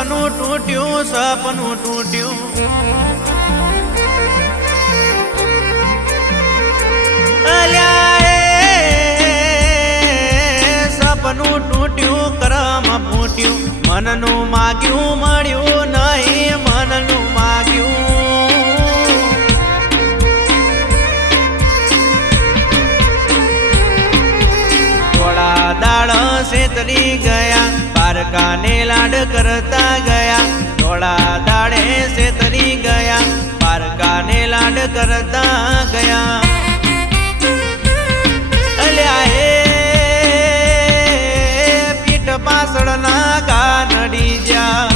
સપનું તૂટ્યું અલ્યા સપનું તૂટ્યું કરમ ફૂટ્યું મનનું માગ્યું મળ્યું નહીં મનનું માગ્યું થોડા દાડ સેતરી ગયા પારકાને લાડ કરતા ગયા થોડા દાડે સેતરી ગયા પારકાને લાડ કરતા ગયા અલ્યા પીઠ પાછળ ના ગા નડી જા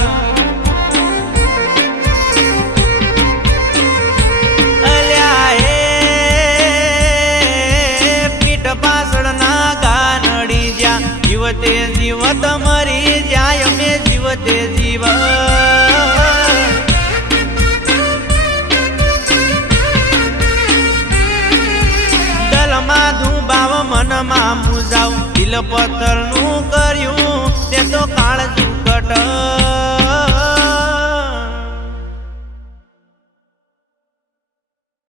અલ્યા પીઠ પાછળ ના ગા નડી જા જીવતે જીવત મરી જાય અમે જીવતે જીવ દલમાં ધુબાવ મનમાં મુજાવ દિલ પથ્થર નું કર્યું તે તો કાળજું કટ